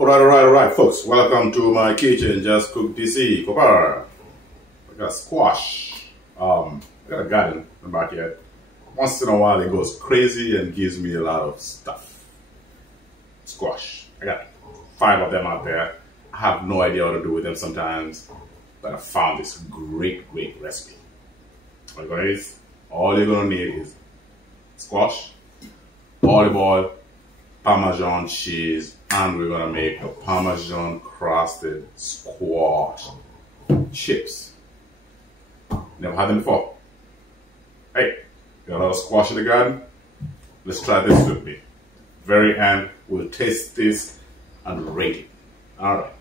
Alright, folks. Welcome to my kitchen. Just cook DC. I got squash. I got a garden in the backyard. Once in a while, it goes crazy and gives me a lot of stuff. Squash. I got 5 of them out there. I have no idea what to do with them sometimes, but I found this great recipe. All you're gonna need is squash, olive oil, Parmesan cheese, and we're gonna make a Parmesan crusted squash chips. Never had them before. Hey, got a lot of squash in the garden? Let's try this with me. Very end, we'll taste this and rate it. Alright.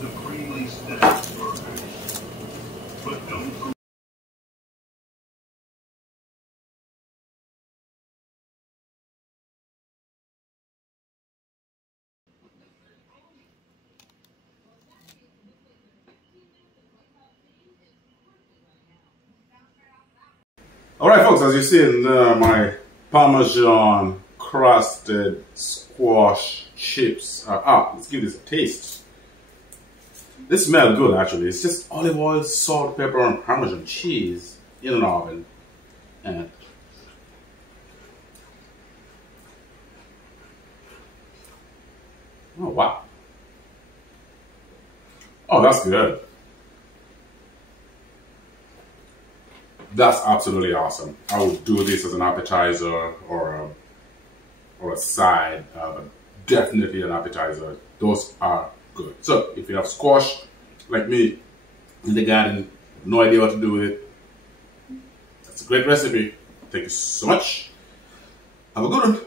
Supremely stacked burgers, but don't. Alright, folks, as you see in my Parmesan crusted squash chips are up. Let's give this a taste. This smells good, actually. It's just olive oil, salt, pepper, and Parmesan cheese in an oven. And oh, wow. Oh, that's good. That's absolutely awesome. I would do this as an appetizer or a side, but definitely an appetizer. Those are good. So if you have squash like me in the garden, no idea what to do with it, that's a great recipe. Thank you so much. Have a good one.